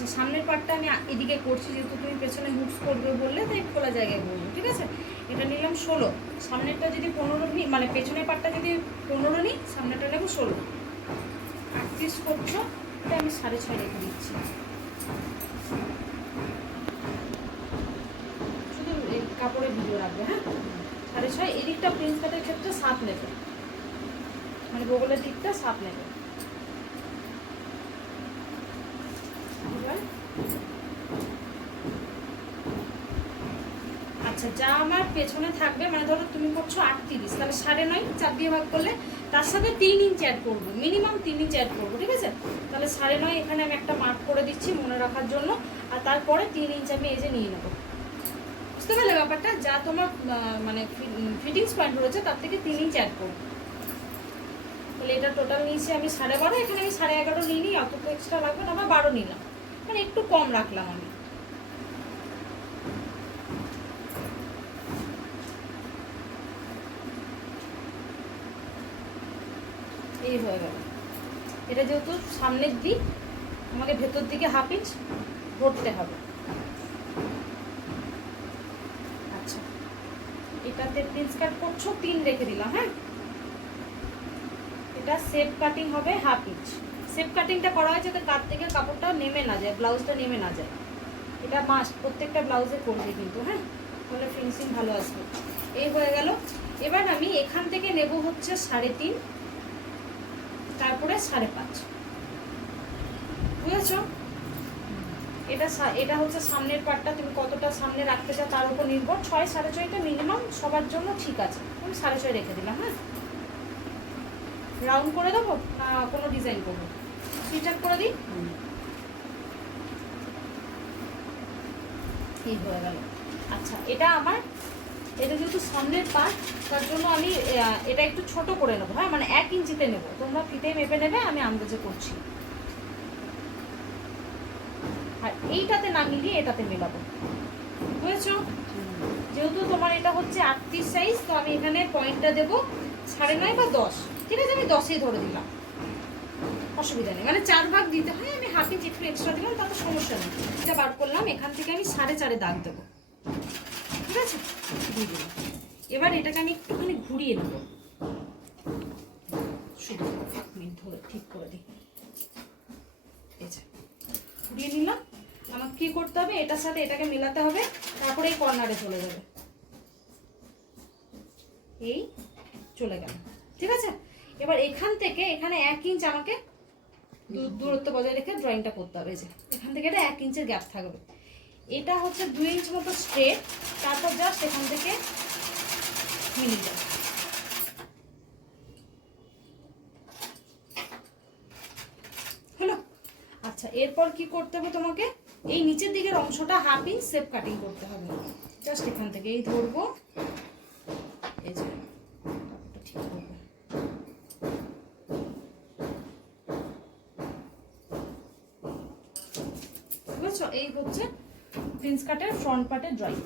আচ্ছা সামনের পার্টটা আমি এদিকে করছি, যেহেতু তুমি পেছনে হুকস করবে বললে তাই খোলা জায়গায় করবো, ঠিক আছে। এটা নিলাম 16, সামনেরটা যদি 15 নিই, মানে পেছনের পার্টটা যদি 15 নিই, সামনেটা নেবো 16। 38 করছো, এটা আমি 6.5 রেখে দিচ্ছি। শুধু এই কাপড়ে ভিডিও রাখবে, হ্যাঁ। 6.5, এদিকটা প্রিন্স কাটের ক্ষেত্রে 7 নেবে, মানে বগলের দিকটা 7 নেবে। আচ্ছা যা আমার পেছনে থাকবে, মানে ধরো তুমি করছো 38, তাহলে 9.5 4 দিয়ে ভাগ করলে তার সাথে 3 ইঞ্চ অ্যাড করবো, মিনিমাম 3 ইঞ্চ অ্যাড করবো, ঠিক আছে। তাহলে 9.5 এখানে আমি একটা মার্ক করে দিচ্ছি মনে রাখার জন্য, আর তারপরে 3 ইঞ্চ আমি এই যে নিয়ে নেবো। বুঝতে পারলে ব্যাপারটা? যা তোমার মানে ফিটিংস পয়েন্ট রয়েছে তার থেকে 3 ইঞ্চ অ্যাড করবো। তাহলে এটা টোটাল নিয়েছি আমি 12.5, এখানে আমি 11.5 নিয়ে নিই, অত তো এক্সট্রা লাগবে না, আবার 12 নিলাম, মানে একটু কম রাখলাম আমি। এই হয়ে গেল। এটা যেহেতু সামনের দিক, আমাকে ভেতর দিকে 1/2 ইঞ্চ ভরতে হবে। আচ্ছা এটাতে প্রিন্স কাট করছো 3 রেখে দিলাম, হ্যাঁ। এটা সেপ কাটিং হবে 1/2 ইঞ্চ। সেপ কাটিংটা করা হয় যাতে কাট থেকে কাপড়টা নেমে না যায়, ব্লাউজটা নেমে না যায়। এটা মাস্ট, প্রত্যেকটা ব্লাউজে করবে কিন্তু, হ্যাঁ, তাহলে ফিনিশিং ভালো আসবে। এই হয়ে গেল। এবার আমি এখান থেকে নেব হচ্ছে 3.5, তারপরে 5.5, বুঝেছ? এটা হচ্ছে সামনের পার্টটা, তুমি কতটা সামনে রাখতে চাও তার উপর নির্ভর। 6 6.5টা মিনিমাম সবার জন্য ঠিক আছে, আমি 6.5 রেখে দিলাম, হ্যাঁ। রাউন্ড করে দেবো না কোনো ডিজাইন করবো? ফিচার করে দিই। এই হয়ে গেল। আচ্ছা এটা আমার, এটা যেহেতু সামনের পার্ট তার জন্য আমি এটা একটু ছোট করে নেবো, হ্যাঁ, মানে 1 ইঞ্চিতে নেবো। তোমরা ফিতে মেপে নেবে, আমি আন্দাজে করছি। আর এইটাতে না মিলিয়ে এটাতে মেলাবো, বুঝেছো? যেহেতু তোমার এটা হচ্ছে 38 সাইজ, তো আমি এখানে পয়েন্টটা দেবো 9.5 বা 10, ঠিক আছে। আমি 10ই ধরে দিলাম, অসুবিধা নেই, মানে 4 ভাগ দিতে হয়, আমি 1/2 ইঞ্চ একটু এক্সট্রা দিলাম, তাতে সমস্যা নেই। এটা বার করলাম, এখান থেকে আমি 4.5 দাগ দেবো, ঠিক আছে, দিয়ে দিলাম। এবার এটাকে আমি একটুখানি ঘুরিয়ে দেবো, শুধু 1 মিনিট ধরে ঠিক করে দিই। এই যে ঘুরিয়ে নিলাম। আমাকে কি করতে হবে, এটার সাথে এটাকে মেলাতে হবে, তারপরে এই কর্নারে চলে যাবে, এই চলে গেল, ঠিক আছে। এবার এখান থেকে এখানে 1 ইঞ্চ আমাকে দূরত্ব বজায় রেখে ড্রয়িংটা করতে হবে। যে এখান থেকে এটা 1 ইঞ্চের গ্যাপ থাকবে, এটা হচ্ছে 2 ইঞ্চ মতো স্ট্রেট, তারপর জাস্ট এখান থেকে মিলিয়ে যাবে। হলো? আচ্ছা এরপর কি করতে হবে তোমাকে, এই নিচের দিকের অংশটা 1/2 ইঞ্চ সেপ কাটিং করতে হবে। জাস্ট এখান থেকে এই ধরবো, এই যে ঠিক করবো, বুঝেছো? এই হচ্ছে প্রিন্স কাটের ফ্রন্ট পার্টের ড্রয়িং।